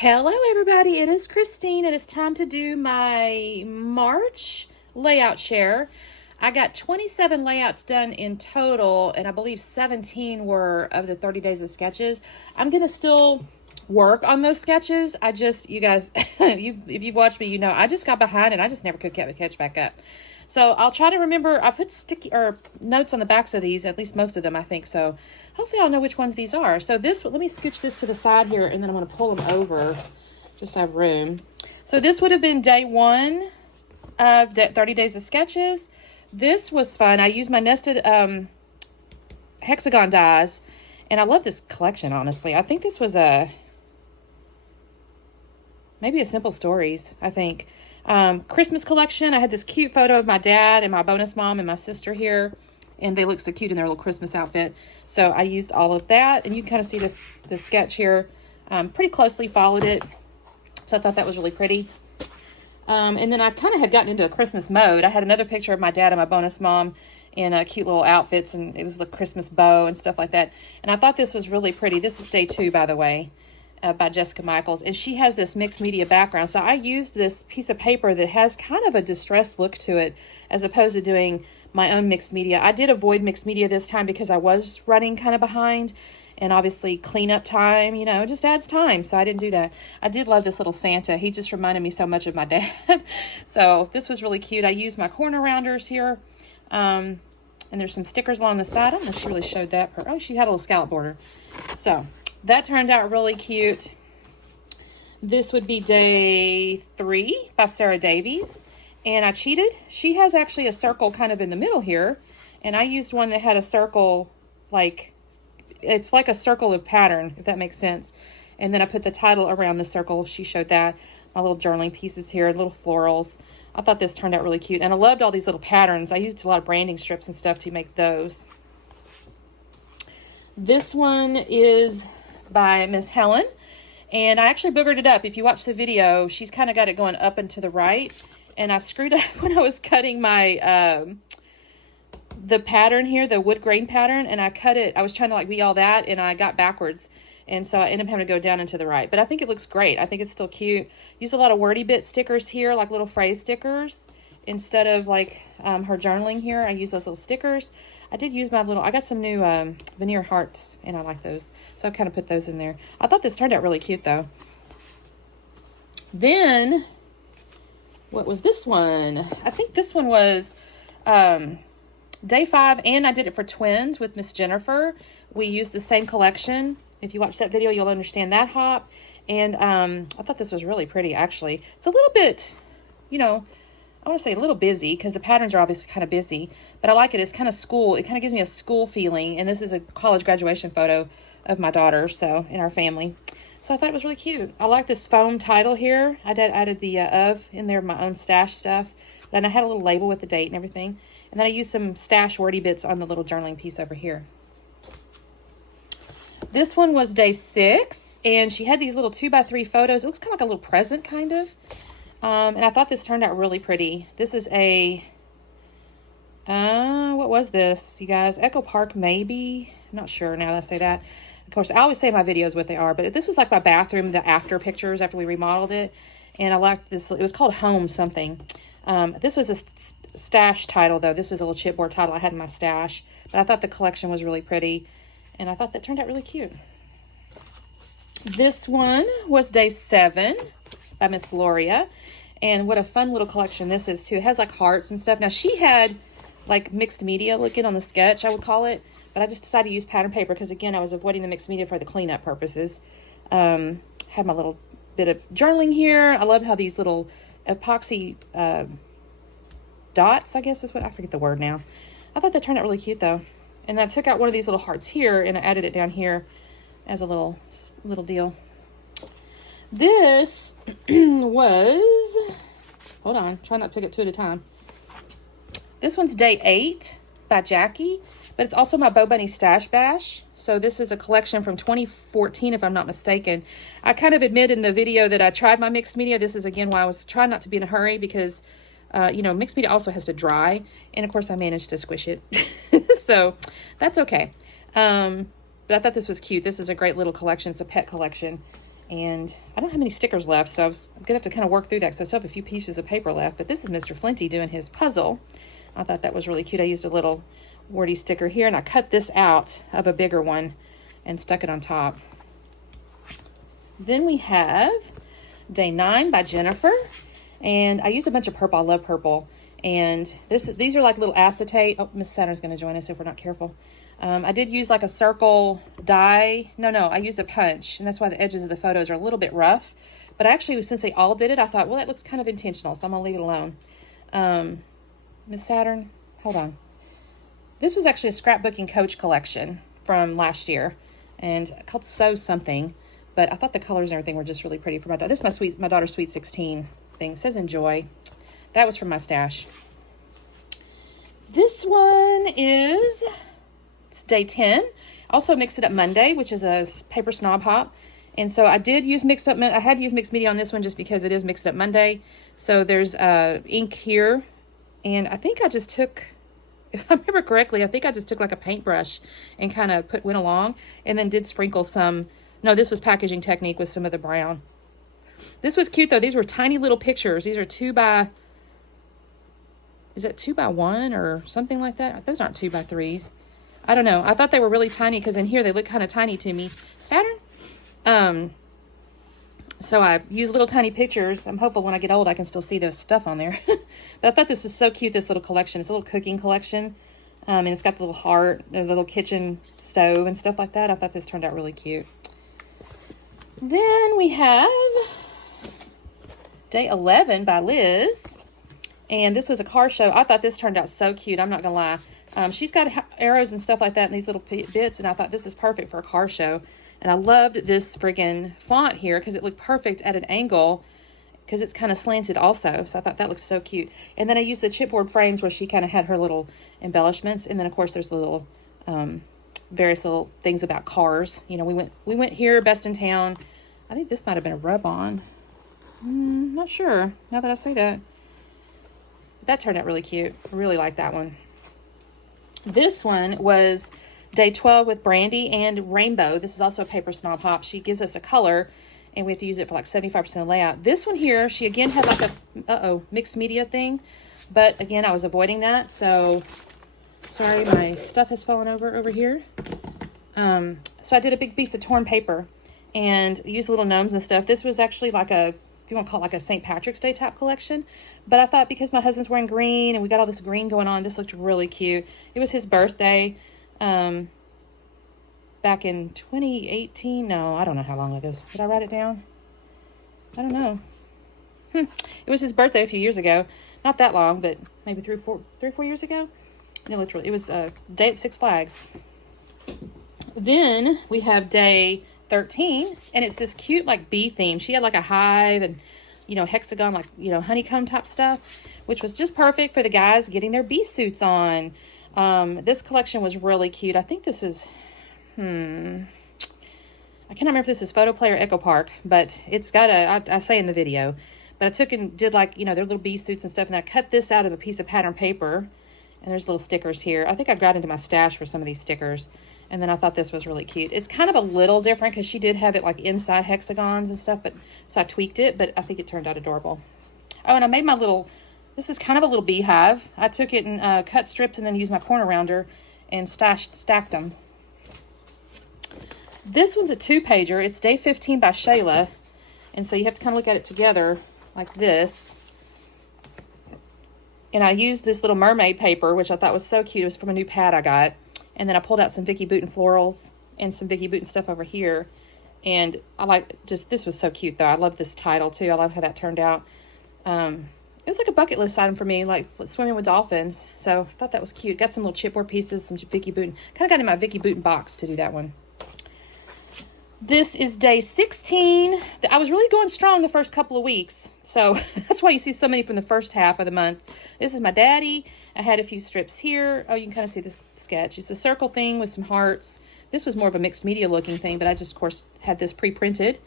Hello everybody, it is Christine. It is time to do my March layout share. I got 27 layouts done in total, and I believe 17 were of the 30 days of sketches. I'm going to still work on those sketches. You guys, if you've watched me, you know, I just got behind and I just never could catch back up. So I'll try to remember. I put sticky or notes on the backs of these, at least most of them, I think. So hopefully I'll know which ones these are. So let me scooch this to the side here, and then I'm going to pull them over just to have room. So this would have been day one of the 30 days of sketches. This was fun. I used my nested hexagon dies, and I love this collection, honestly. I think this was maybe a Simple Stories, I think. Christmas collection. I had this cute photo of my dad and my bonus mom and my sister here, and they look so cute in their little Christmas outfit. So I used all of that, and you can kind of see this sketch here. Pretty closely followed it, so I thought that was really pretty. And then I kind of had gotten into a Christmas mode. I had another picture of my dad and my bonus mom in cute little outfits, and it was the Christmas bow and stuff like that. And I thought this was really pretty. This is day 2, by the way. By Jessica Michaels, and she has this mixed media background. So I used this piece of paper that has kind of a distressed look to it, as opposed to doing my own mixed media. I did avoid mixed media this time because I was running kind of behind, and obviously cleanup time, you know, just adds time. So I didn't do that. I did love this little Santa. He just reminded me so much of my dad. So this was really cute. I used my corner rounders here. And there's some stickers along the side. I don't know if she really showed that. Oh, she had a little scallop border. So that turned out really cute. This would be day 3 by Sarah Davies. And I cheated. She has actually a circle kind of in the middle here. And I used one that had a circle, it's like a circle of pattern, if that makes sense. And then I put the title around the circle. She showed that. My little journaling pieces here, little florals. I thought this turned out really cute. And I loved all these little patterns. I used a lot of branding strips and stuff to make those. This one is by Miss Helen, and I actually boogered it up. If you watch the video, she's kind of got it going up and to the right, and I screwed up when I was cutting my the pattern here, the wood grain pattern, and I cut it. I was trying to be all that, and I got backwards, and so I ended up having to go down and to the right. But I think it looks great. I think it's still cute. Use a lot of wordy bit stickers here, like little phrase stickers, instead of her journaling here. I use those little stickers. I did use I got some new veneer hearts, and I like those. So I kind of put those in there. I thought this turned out really cute, though. Then, what was this one? I think this one was day 5, and I did it for twins with Miss Jennifer. We used the same collection. If you watch that video, you'll understand that hop. And I thought this was really pretty, actually. It's a little bit, I want to say a little busy, because the patterns are obviously kind of busy, but I like it. It's kind of school. It kind of gives me a school feeling, and this is a college graduation photo of my daughter, so in our family. So I thought it was really cute. I like this foam title here. I added the of in there, my own stash stuff, and I had a little label with the date and everything. And then I used some stash wordy bits on the little journaling piece over here. This one was day 6, and she had these little 2x3 photos. It looks kind of like a little present, kind of. And I thought this turned out really pretty. This is what was this, you guys? Echo Park, maybe? I'm not sure now that I say that. Of course, I always say in my videos what they are, but this was like my bathroom, the after pictures after we remodeled it. And I liked this. It was called Home something. This was a stash title, though. This was a little chipboard title I had in my stash. But I thought the collection was really pretty, and I thought that turned out really cute. This one was day 7 by Miss Gloria. And what a fun little collection this is, too. It has, hearts and stuff. Now, she had, mixed media looking on the sketch, I would call it. But I just decided to use pattern paper because, again, I was avoiding the mixed media for the cleanup purposes. Had my little bit of journaling here. I loved how these little epoxy dots, I guess is what, I forget the word now. I thought that turned out really cute, though. And I took out one of these little hearts here, and I added it down here as a little deal. This was, hold on, try not to pick it 2 at a time. This one's day 8 by Jackie, but it's also my Bo Bunny Stash Bash. So this is a collection from 2014, if I'm not mistaken. I kind of admit in the video that I tried my mixed media. This is, again, why I was trying not to be in a hurry, because, mixed media also has to dry. And, of course, I managed to squish it. So that's okay. But I thought this was cute. This is a great little collection. It's a pet collection. And I don't have any stickers left, so I'm going to have to kind of work through that because I still have a few pieces of paper left. But this is Mr. Flinty doing his puzzle. I thought that was really cute. I used a little warty sticker here, and I cut this out of a bigger one and stuck it on top. Then we have Day 9 by Jennifer. And I used a bunch of purple. I love purple. And these are like little acetate. Oh, Miss Saturn's going to join us if we're not careful. I did use like a circle die. No, I used a punch. And that's why the edges of the photos are a little bit rough. But actually, since they all did it, I thought, well, that looks kind of intentional. So I'm going to leave it alone. Miss Saturn, hold on. This was actually a scrapbooking coach collection from last year. And called Sew Something. But I thought the colors and everything were just really pretty for my daughter. This is my daughter's Sweet 16 thing. It says enjoy. That was from my stash. This one is... It's Day 10. Also Mix It Up Monday, which is a paper snob hop. And so I did use mixed up, I had used mixed media on this one just because it is Mixed Up Monday. So there's ink here. And I think I just took, if I remember correctly, I think I just took like a paintbrush and kind of went along and then did sprinkle some, no, this was Packaging Technique with some of the brown. This was cute though. These were tiny little pictures. These are 2 by, is that 2 by 1 or something like that? Those aren't 2 by 3s. I don't know. I thought they were really tiny because in here they look kind of tiny to me. Saturn? So I use little tiny pictures. I'm hopeful when I get old I can still see this stuff on there. But I thought this is so cute, this little collection. It's a little cooking collection. And it's got the little heart, the little kitchen stove and stuff like that. I thought this turned out really cute. Then we have Day 11 by Liz. And this was a car show. I thought this turned out so cute. I'm not going to lie. She's got arrows and stuff like that in these little bits, and I thought this is perfect for a car show. And I loved this friggin' font here because it looked perfect at an angle because it's kind of slanted also. So I thought that looks so cute. And then I used the chipboard frames where she kind of had her little embellishments. And then, of course, there's the little various little things about cars. You know, we went here, Best in Town. I think this might have been a rub-on. Not sure, now that I say that. That turned out really cute. I really like that one. This one was Day 12 with Brandy and Rainbow. This is also a paper snob hop. She gives us a color, and we have to use it for like 75% of the layout. This one here, she again had like a, mixed media thing. But again, I was avoiding that. So, sorry, my stuff has fallen over here. So I did a big piece of torn paper and used little gnomes and stuff. This was actually like a, if you want to call it like a St. Patrick's Day type collection. But I thought because my husband's wearing green and we got all this green going on, this looked really cute. It was his birthday back in 2018. No, I don't know how long ago. Did I write it down? I don't know. It was his birthday a few years ago. Not that long, but maybe 3 or 4 years ago. And it looked really, it was a day at Six Flags. Then we have Day 13, and it's this cute like bee theme. She had like a hive and, you know, hexagon, like, you know, honeycomb type stuff, which was just perfect for the guys getting their bee suits on. This collection was really cute. I think this is, I cannot remember if this is Photo Play or Echo Park, but it's got a, I say in the video, but I took and did like, you know, their little bee suits and stuff, and I cut this out of a piece of pattern paper, and there's little stickers here. I think I got into my stash for some of these stickers. And then I thought this was really cute. It's kind of a little different because she did have it like inside hexagons and stuff. But so I tweaked it, but I think it turned out adorable. Oh, and I made my little, this is kind of a little beehive. I took it and cut strips and then used my corner rounder and stacked them. This one's a 2-pager. It's Day 15 by Shayla. And so you have to kind of look at it together like this. And I used this little mermaid paper, which I thought was so cute. It was from a new pad I got. And then I pulled out some Vicky Bouton florals and some Vicky Bouton stuff over here. And I like just, this was so cute though. I love this title too. I love how that turned out. It was like a bucket list item for me, like swimming with dolphins. So I thought that was cute. Got some little chipboard pieces, some Vicky Bouton. Kind of got in my Vicky Bouton box to do that one. This is Day 16. I was really going strong the first couple of weeks. So that's why you see so many from the first half of the month. This is my daddy. I had a few strips here. Oh, you can kind of see this sketch. It's a circle thing with some hearts. This was more of a mixed media looking thing, but I just, of course, had this pre-printed.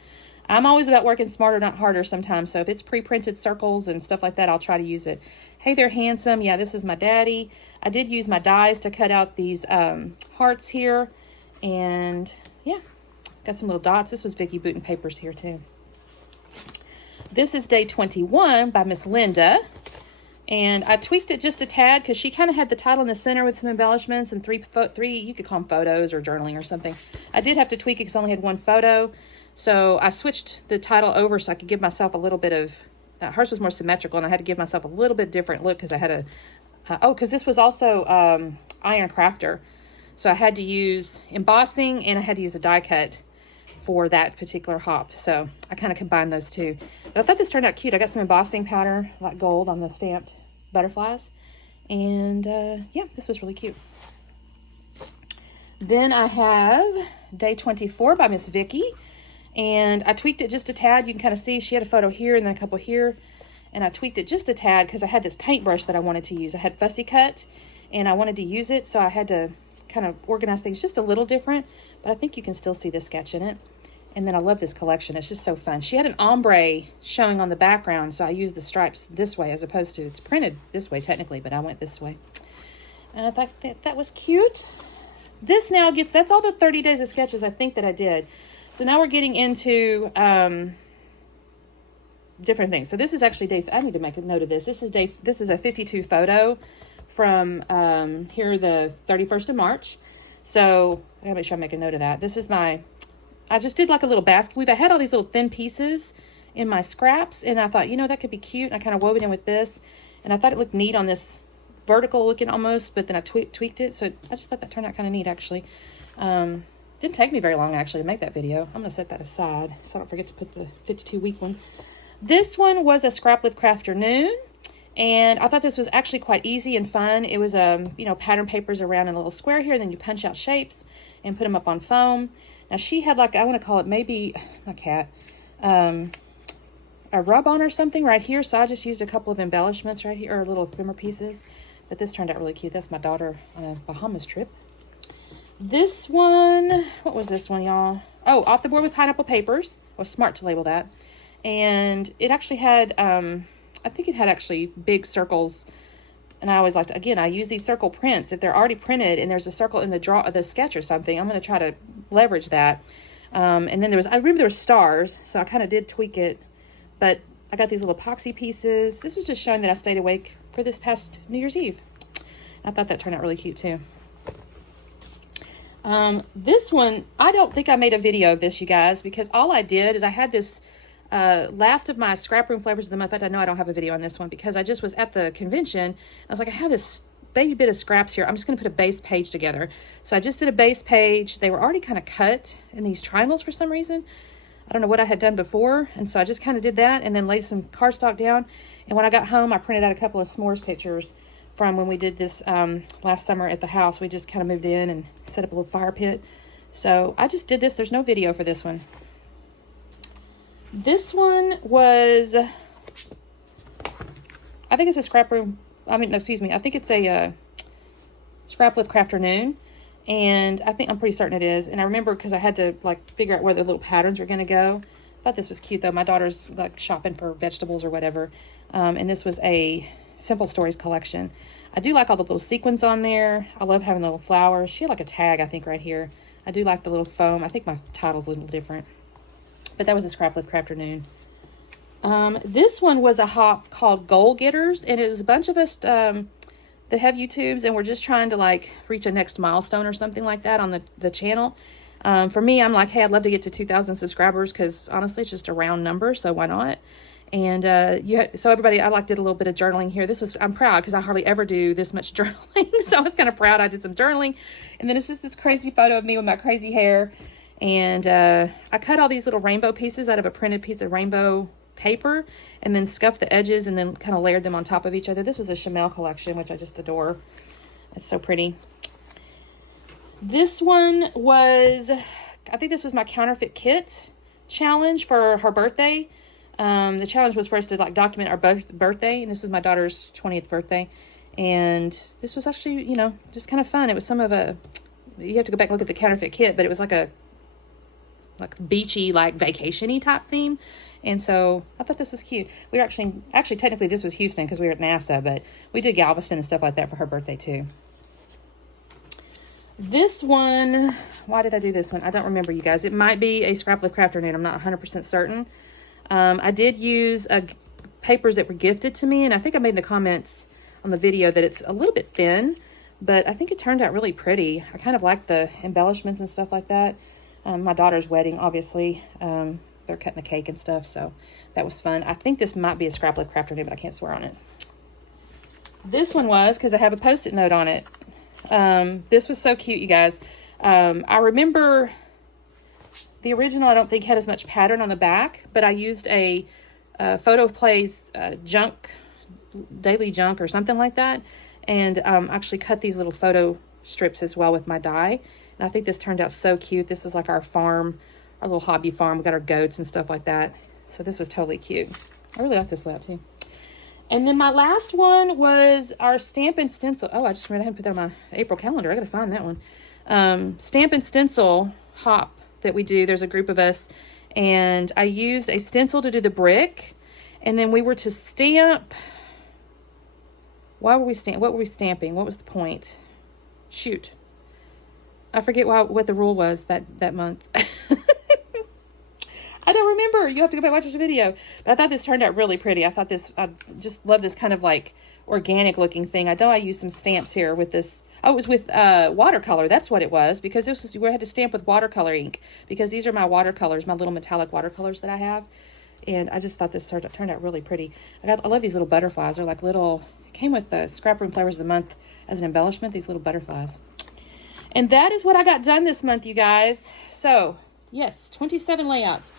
I'm always about working smarter, not harder sometimes. So if it's pre-printed circles and stuff like that, I'll try to use it. Hey there, handsome. Yeah, this is my daddy. I did use my dies to cut out these hearts here. And yeah, Got some little dots. This was Vicki Booten Papers here too. This is day 21 by Miss Linda. And I tweaked it just a tad because she kind of had the title in the center with some embellishments and three, you could call them photos or journaling or something. I did have to tweak it because I only had one photo. So I switched the title over so I could give myself a little bit of, hers was more symmetrical, and I had to give myself a little bit different look because I had because this was also Iron Crafter. So I had to use embossing and I had to use a die cut for that particular hop. So I kind of combined those two. But I thought this turned out cute. I got some embossing powder, like gold, on the stamped butterflies. And yeah, this was really cute. Then I have day 24 by Miss Vicki. And I tweaked it just a tad. You can kind of see she had a photo here and then a couple here. And I tweaked it just a tad because I had this paintbrush that I wanted to use. I had Fussy Cut and I wanted to use it. So I had to kind of organize things just a little different. But I think you can still see the sketch in it. And then I love this collection. It's just so fun. She had an ombre showing on the background, so I used the stripes this way as opposed to, it's printed this way technically, but I went this way. And I thought that was cute. This now gets, that's all the 30 days of sketches I think that I did. So now we're getting into different things. So this is actually day, I need to make a note of this. This is a 52 photo from here the 31st of March. So I gotta make sure I make a note of that. This is I just did like a little basket. I had all these little thin pieces in my scraps, and I thought, you know, that could be cute. And I kind of wove it in with this, and I thought it looked neat on this vertical looking almost, but then I tweaked it. So I just thought that turned out kind of neat, actually. Didn't take me very long, actually, to make that video. I'm going to set that aside so I don't forget to put the 52-week one. This one was a Scrapbook Crafternoon, and I thought this was actually quite easy and fun. It was, you know, pattern papers around in a little square here, and then you punch out shapes and put them up on foam. Now she had like, I want to call it maybe, my cat, a rub-on or something right here. So I just used a couple of embellishments right here, or little ephemera pieces. But this turned out really cute. That's my daughter on a Bahamas trip. This one, what was this one, y'all? Oh, Off the Board with Pineapple Papers. I was smart to label that. And it actually had, I think it had actually big circles. And I always like to, again, I use these circle prints. If they're already printed and there's a circle in the sketch or something, I'm going to try to leverage that. And then I remember there were stars, so I kind of did tweak it. But I got these little epoxy pieces. This was just showing that I stayed awake for this past New Year's Eve. I thought that turned out really cute too. This one, I don't think I made a video of this, you guys, because all I did is I had this last of my scrap room flavors of the month. I know I don't have a video on this one because I just was at the convention. I was like, I have this baby bit of scraps here. I'm just going to put a base page together. So I just did a base page. They were already kind of cut in these triangles for some reason. I don't know what I had done before. And so I just kind of did that and then laid some cardstock down. And when I got home, I printed out a couple of s'mores pictures from when we did this last summer at the house. We just kind of moved in and set up a little fire pit. So I just did this. There's no video for this one. This one was, I think it's a scrap room. I mean, no, excuse me. I think it's a Scrapbook Crafternoon. And I'm pretty certain it is. And I remember because I had to like figure out where the little patterns were going to go. I thought this was cute though. My daughter's like shopping for vegetables or whatever. And this was a Simple Stories collection. I do like all the little sequins on there. I love having the little flowers. She had like a tag, I think, right here. I do like the little foam. I think my title's a little different. But that was a Scrapbook Crafternoon. This one was a hop called Goal Getters. And it was a bunch of us that have YouTubes. And we're just trying to like reach a next milestone or something like that on the channel. For me, I'm like, hey, I'd love to get to 2,000 subscribers. Because honestly, it's just a round number. So why not? And so everybody, I did a little bit of journaling here. I'm proud because I hardly ever do this much journaling. So I was kind of proud I did some journaling. And then it's just this crazy photo of me with my crazy hair. And I cut all these little rainbow pieces out of a printed piece of rainbow paper and then scuffed the edges and then kind of layered them on top of each other. This was a Chamel collection, which I just adore. It's so pretty. This one was, I think this was my counterfeit kit challenge for her birthday. The challenge was for us to like document our birthday, and this is my daughter's 20th birthday. And this was actually, you know, just kind of fun. It was you have to go back and look at the counterfeit kit, but it was like a beachy, like vacation-y type theme. And so I thought this was cute. We were actually technically this was Houston because we were at NASA, but we did Galveston and stuff like that for her birthday too. This one, why did I do this one? I don't remember, you guys. It might be a Scrapbook Crafter knit. I'm not 100% certain. I did use papers that were gifted to me, and I think I made in the comments on the video that it's a little bit thin, but I think it turned out really pretty. I kind of like the embellishments and stuff like that. My daughter's wedding, obviously. They're cutting the cake and stuff, so that was fun. I think this might be a Scrapbook Crafter knit, but I can't swear on it. This one was, because I have a Post-it note on it. This was so cute, you guys. I remember the original, I don't think had as much pattern on the back, but I used a Photo Plays daily junk or something like that, and actually cut these little photo strips as well with my die. And I think this turned out so cute. This is like our farm, our little hobby farm. We got our goats and stuff like that. So this was totally cute. I really like this layout too. And then my last one was our Stamp and Stencil. Oh, I just went ahead and put that on my April calendar. I gotta find that one. Stamp and Stencil hop that we do. There's a group of us, and I used a stencil to do the brick, and then we were to stamp. What were we stamping? What was the point? Shoot. I forget what the rule was that month. I don't remember. You have to go back and watch the video. But I thought this turned out really pretty. I just love this kind of like organic looking thing. I know I used some stamps here with this. Oh, it was with watercolor. That's what it was. Because we had to stamp with watercolor ink. Because these are my watercolors, my little metallic watercolors that I have. And I just thought this turned out really pretty. I love these little butterflies. They're like little, it came with the Scrap Room Flavors of the Month as an embellishment, these little butterflies. And that is what I got done this month, you guys. So, yes, 27 layouts.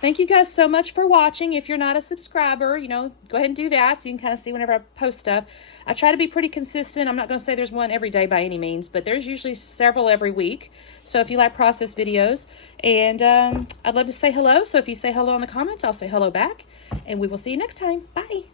Thank you guys so much for watching. If you're not a subscriber, go ahead and do that so you can kind of see whenever I post stuff. I try to be pretty consistent. I'm not going to say there's one every day by any means, but there's usually several every week. So if you like process videos, and I'd love to say hello. So if you say hello in the comments, I'll say hello back, and we will see you next time. Bye.